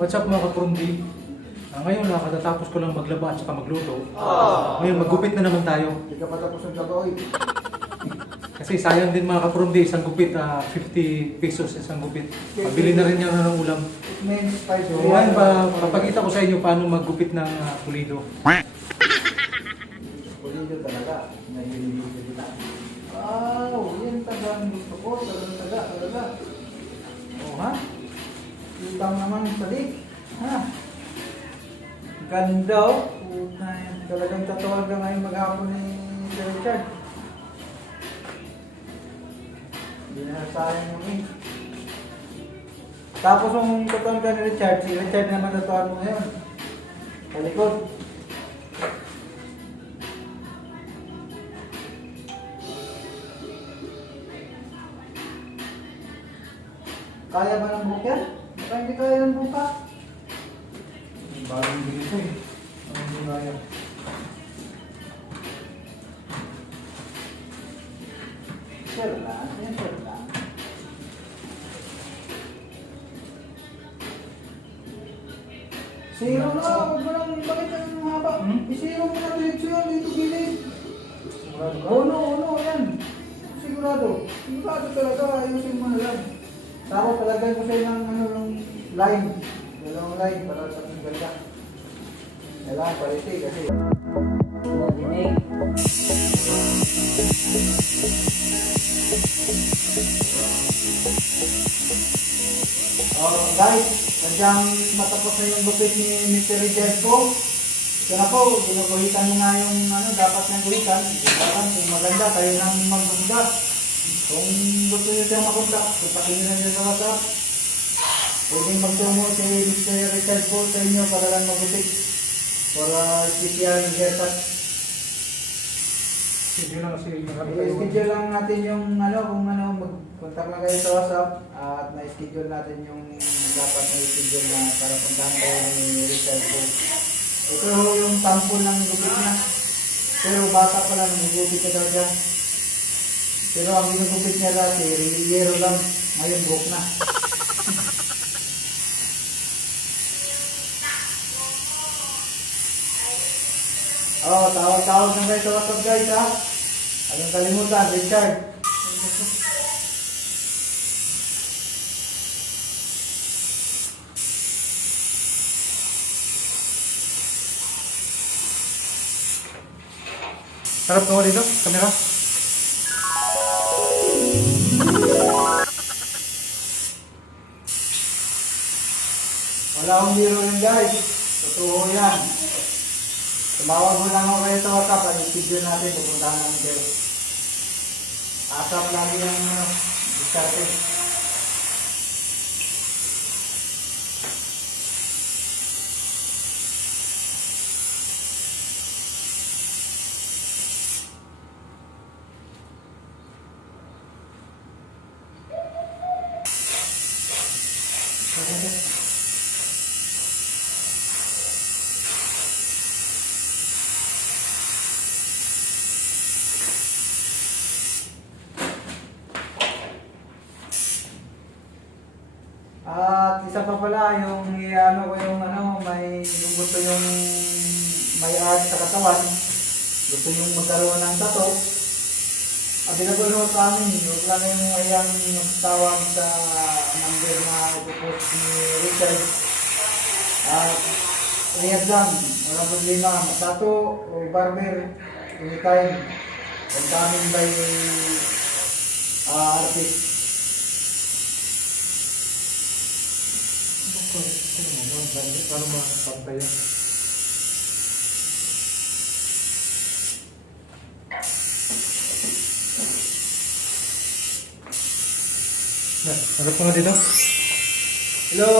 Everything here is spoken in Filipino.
What's up mga kaprundi? Ngayon katatapos ko lang maglaba at saka magluto. Ngayon maggupit na naman tayo. Hindi ka pa tapos ng gabaoy. Kasi sayang din mga kaprundi, isang gupit, 50 pesos isang gupit. Pabili na rin yan ng ulam. It means 5 So ngayon papakita ko sa inyo paano maggupit ng pulido. Pulido talaga. Nagililig kita. Wow, yan tagang gusto ko. Talaga. Oh ha? Utang naman yung salik. Ha? Ganda oh. Talagang tatawag ka ngayon maghapon ni Sir Richard. Hindi na sayang yung ink. Tapos kung tatawag ka ni Richard, si Richard naman tatawag mo ngayon. Talikod. Kaya ba ng buka? Baka hindi kaya ng buka. Bagong bili ko eh. Ano yung kaya? Sure lang. Yan sure lang. Zero na. Huwag mo lang bakit ang haba. I-zero mo na diretso yan. Dito gilid. Sigurado ka? Uno. Yan. Sigurado. Sigurado talaga. Ayusin mo na lang. Tapos palagay ko sa'yo ng line. Dalawang line para sa ganda. Kailangan pariti kasi. Dinig. Guys, sadyang matapos na yung gupit ni Mr. Richard ko. Ito na po, ginuguhitan mo nga yung dapat nang guhitan. Kung maganda, kayo nang maganda. Kung gusto nyo siyang makontak, kontakin nyo lang sa WhatsApp. Pwede magtungo si Mr. Richard po sa inyo para lang magutik. Para special haircut. Sige lang kasi marami tayo. I-schedule lang natin yung kung mag-contact lang kayo sa WhatsApp at na-schedule natin yung dapat na i-schedule na para puntahan kayo ni Richard po. Ito yung sample ng gupit niya. Pero bata pa lang, nagugupit ka daw siya. Pero ang ginugupit niya dati, reliyero lang. Ngayon buhok na. Tawag na kayo sa WhatsApp guys ha. Anong kalimutan, Richard. Sarap mo dito, kamera. Wala akong biro yun guys. Totoo yan. Tumawag mo lang ako kayo sa WhatsApp at i-schedule natin, pupuntahan namin kayo. ASAP lagi yung diskarte. At isa pa pala, yung ko yung yung gusto yung may art sa katawan, gusto yung magkaroon ng tato, available ho sa amin, huwag lang yung ayang magtawag sa number na ipopost ni Richard. At rehab lang, walang problema, tato o barber, anytime, pagkamin by artist. Paano makapantay yan? Harap ko na dito. Hello?